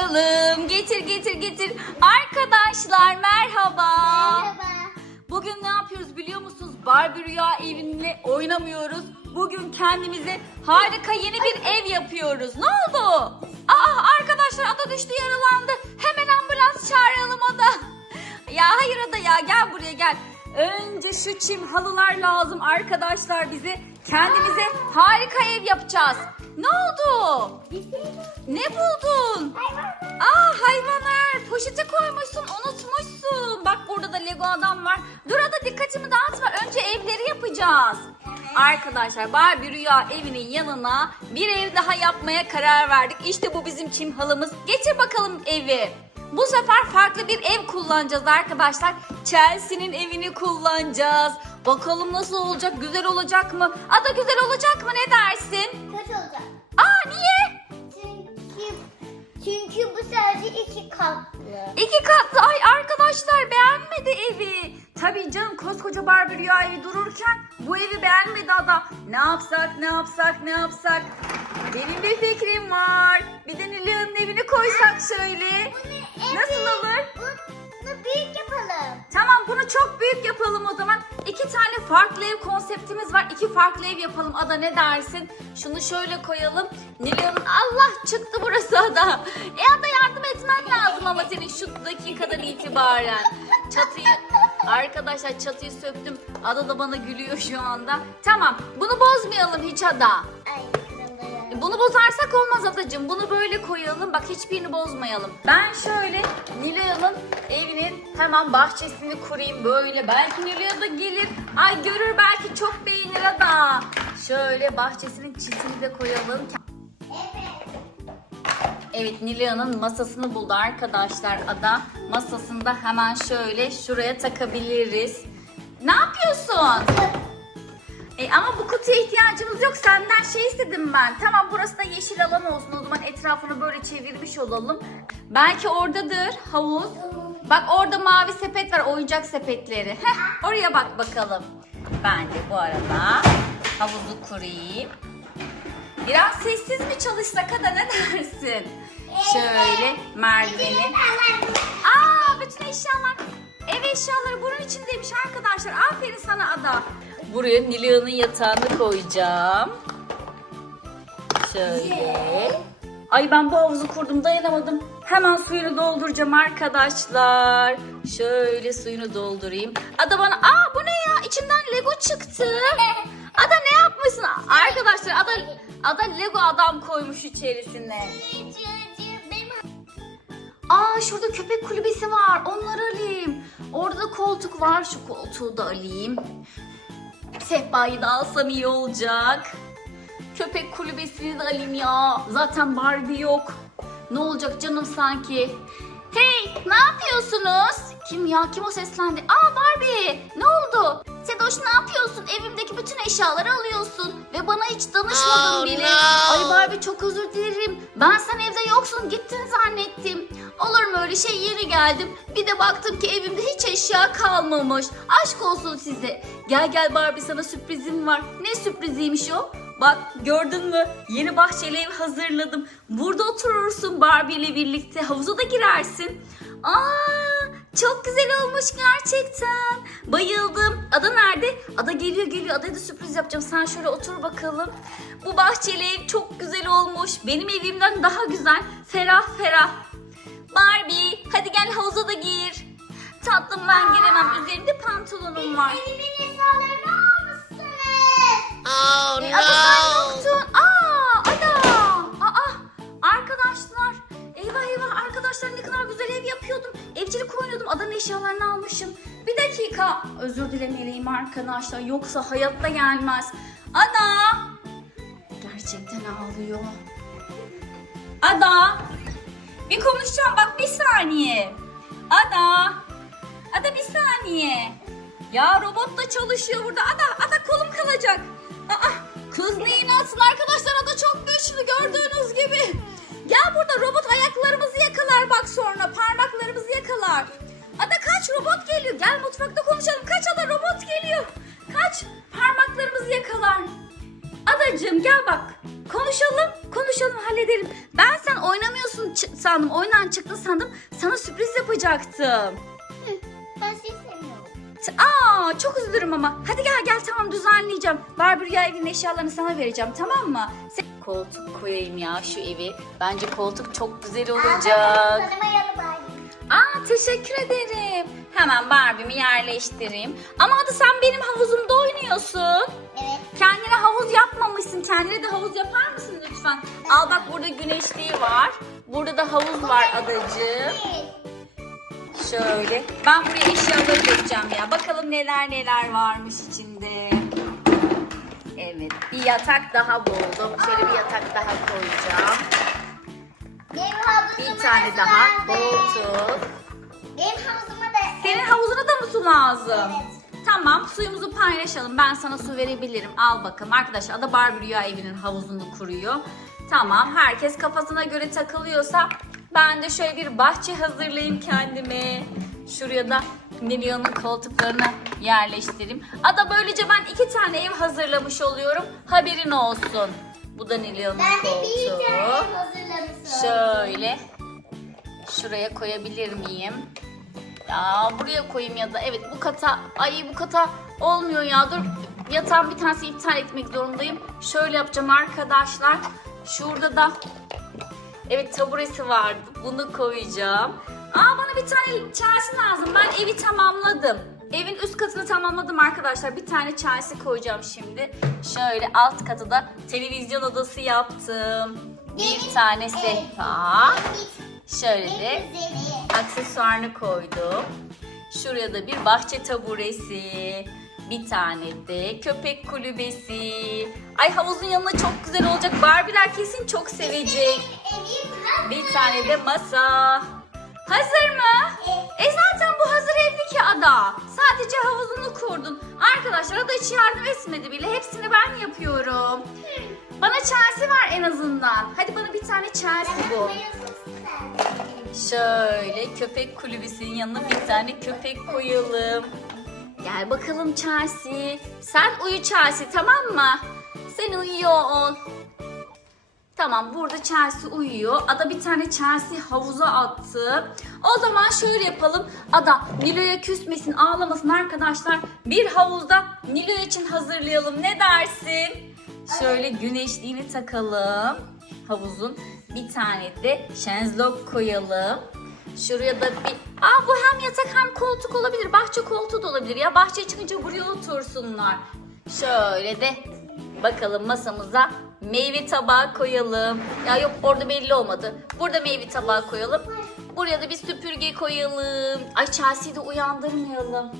bakalım. Getir getir getir. Arkadaşlar merhaba. Merhaba. Bugün ne yapıyoruz biliyor musunuz? Barbie Rüya evinde oynamıyoruz. Bugün kendimize harika yeni bir ev yapıyoruz. Ne oldu? Aa arkadaşlar ada düştü yaralandı. Hemen ambulans çağıralım ada. Ya hayır ada ya gel buraya gel. Önce şu çim halılar lazım arkadaşlar bize. Kendimize harika ev yapacağız. Ne oldu? Şey? Ne buldun? Yapacağız. Arkadaşlar Barbie Rüya evinin yanına bir ev daha yapmaya karar verdik. İşte bu bizim çim halımız. Getir bakalım evi. Bu sefer farklı bir ev kullanacağız arkadaşlar. Chelsea'nin evini kullanacağız. Bakalım nasıl olacak? Güzel olacak mı? Ada güzel olacak mı? Ne dersin? Kötü olacak. Aa niye? Çünkü çünkü bu sadece iki katlı. İki katlı ay arkadaşlar beğenmedi evi. Tabii canım koskoca Barbie Rüya evi dururken bu evi beğenmedi ada. Ne yapsak ne yapsak ne yapsak. Benim bir fikrim var. Bir de Nilay'ın evini koysak şöyle. Nasıl olur? Bunu büyük yapalım. Tamam bunu çok büyük yapalım o zaman. İki tane farklı ev konseptimiz var. İki farklı ev yapalım. Ada ne dersin? Şunu şöyle koyalım. Nilay'ın Allah çıktı burası Ada. E Ada yardım etmen lazım ama senin şu dakikadan itibaren. Çatıyı arkadaşlar çatıyı söktüm. Ada da bana gülüyor şu anda. Tamam bunu bozmayalım hiç Ada. Ay kırıldı. Bunu bozarsak olmaz adacığım. Bunu böyle koyalım. Bak hiçbirini bozmayalım. Ben şöyle Nilay'ın evinin hemen bahçesini kurayım böyle. Belki Nilay da gelir. Ay görür belki çok beğenir ada. Şöyle bahçesinin çitini de koyalım. Evet Nilay'ın masasını buldu arkadaşlar ada. Masasında hemen şöyle şuraya takabiliriz. Ne yapıyorsun? E, ama bu kutuya ihtiyacımız yok. Senden şey istedim ben. Tamam burası da yeşil alan olsun. O zaman etrafını böyle çevirmiş olalım. Belki oradadır havuz. Bak orada mavi sepet var. Oyuncak sepetleri. Heh, oraya bak bakalım. Ben de bu arada havuzu kurayım. Biraz sessiz mi çalışsak da ne dersin? Şöyle merdiveni. Aa bütün eşyalar ev eşyaları bunun içindeymiş arkadaşlar. Aferin sana Ada. Buraya Nilay'ın yatağını koyacağım. Şöyle. Ay ben bu havuzu kurdum dayanamadım. Hemen suyunu dolduracağım arkadaşlar. Şöyle suyunu doldurayım. Ada bana aa bu ne ya içinden Lego çıktı. Ada ne yapmışsın? Arkadaşlar Ada, Ada Lego adam koymuş içerisine. Aa şurada köpek kulübesi var. Onları alayım. Orada da koltuk var. Şu koltuğu da alayım. Sehpayı da alsam iyi olacak. Köpek kulübesini de alayım ya. Zaten Barbie yok. Ne olacak canım sanki? Hey ne yapıyorsunuz? Kim ya? Kim o seslendi? Aa Barbie ne oldu? Sedoş ne yapıyorsun? Evimdeki bütün eşyaları alıyorsun. Ve bana hiç danışmadın Oh, bile. no. Ay Barbie çok özür dilerim. Ben sen evde yoksun gittin zannettim. Olur mu öyle şey yeni geldim. Bir de baktım ki evimde hiç eşya kalmamış. Aşk olsun size. Gel gel Barbie sana sürprizim var. Ne sürpriziymiş o? Bak gördün mü? Yeni bahçeli ev hazırladım. Burada oturursun Barbie ile birlikte. Havuza da girersin. Aa, çok güzel olmuş gerçekten. Bayıldım. Ada nerede? Ada geliyor geliyor. Adaya da sürpriz yapacağım. Sen şöyle otur bakalım. Bu bahçeli ev çok güzel olmuş. Benim evimden daha güzel. Ferah ferah. Barbie hadi gel havuza da gir. Tatlım ben giremem. Üzerimde pantolonum var. Elimin eşyalarını almışsınız. Oh E, ada sen no! yoktun. Aa, ada. Aa, arkadaşlar. Eyvah eyvah arkadaşlar ne kadar güzel ev yapıyordum. Evcilik oynuyordum. Adanın eşyalarını almışım. Bir dakika. Özür dilemeliyim arkadaşlar. Yoksa hayatta gelmez. Ada. Gerçekten ağlıyor. Ada. Bir konuşacağım bak bir saniye. Ada. Ada bir saniye. Ya robot da çalışıyor burada. Ada, ada kolum kalacak. Aa, kız neyini atsın arkadaşlar ada çok güçlü gördüğünüz gibi. Gel burada robot ayaklarımızı yakalar bak sonra parmaklarımızı yakalar. Ada kaç robot geliyor. Gel mutfakta konuşalım. Kaç ada robot geliyor. Kaç parmaklarımızı yakalar. Adacığım gel bak. Konuşalım. Konuşalım halledelim. Ben sen oynamıyorsun sandım. Oyundan çıktın sandım. Sana sürpriz yapacaktım. Ben seni sevmiyorum. Aa çok üzülürüm ama. Hadi gel gel tamam düzenleyeceğim. Barbie Rüya evinin eşyalarını sana vereceğim tamam mı? Sen... Koltuk koyayım ya şu evi. Bence koltuk çok güzel olacak. Aa teşekkür ederim. Hemen Barbie'mi yerleştireyim. Ama hadi sen benim havuzumda oynuyorsun. Evet. Kendine havuz yapmamışsın. Kendine de havuz yapar mısın lütfen? Al bak burada güneşliği var. Burada da havuz var adacığım. Şöyle. Ben buraya eşyaları dökeceğim ya. Bakalım neler neler varmış içinde. Evet. Bir yatak daha buldum. Şöyle bir yatak daha koyacağım. Benim havuzuma Bir tane daha koltuk. Benim havuzuma da... Senin havuzuna da mı su lazım? Evet. Tamam suyumuzu paylaşalım. Ben sana su verebilirim. Al bakalım. Arkadaşlar Ada Barbie Rüya evinin havuzunu kuruyor. Tamam herkes kafasına göre takılıyorsa ben de şöyle bir bahçe hazırlayayım kendime. Şuraya da Nilya'nın koltuklarını yerleştireyim. Ada böylece ben iki tane ev hazırlamış oluyorum. Haberin olsun. Bu da Nilya'nın Ben de bir koltuğu. tane hazırlamışım. Şöyle şuraya koyabilir miyim? Ya buraya koyayım ya da evet bu kata ay bu kata olmuyor ya dur yatağın bir tanesi iptal etmek zorundayım. Şöyle yapacağım arkadaşlar. Şurada da evet taburesi vardı. Bunu koyacağım. Aa bana bir tane Chelsea lazım. Ben evi tamamladım. Evin üst katını tamamladım arkadaşlar. Bir tane Chelsea koyacağım şimdi. Şöyle alt katı da televizyon odası yaptım. Bir tane sehpa. Şöyle de aksesuarını koydum. Şuraya da bir bahçe taburesi. Bir tane de köpek kulübesi. Ay havuzun yanına çok güzel olacak. Barbie'ler kesin çok sevecek. Bir tane de masa. Hazır mı? Evet. E zaten bu hazır evli ki Ada. Sadece havuzunu kurdun. Arkadaşlar Ada hiç yardım etmedi bile. Hepsini ben yapıyorum. Bana Chelsea var en azından. Hadi bana bir tane Chelsea bu. Şöyle köpek kulübesinin yanına bir tane köpek koyalım. Gel bakalım Chelsea. Sen uyu Chelsea tamam mı? Sen uyuyor ol. Tamam burada Chelsea uyuyor. Ada bir tane Chelsea havuza attı. O zaman şöyle yapalım. Ada Nilo'ya küsmesin ağlamasın arkadaşlar. Bir havuzda Nilo için hazırlayalım. Ne dersin? Şöyle güneşliğini takalım. Havuzun bir tane de şenzlok koyalım. Şuraya da bir... Aa bu hem yatak hem koltuk olabilir. Bahçe koltuğu da olabilir ya. Bahçeye çıkınca buraya otursunlar. Şöyle de bakalım masamıza meyve tabağı koyalım. Ya yok orada belli olmadı. Burada meyve tabağı koyalım. Buraya da bir süpürge koyalım. Ay Chelsea'yi de uyandırmayalım.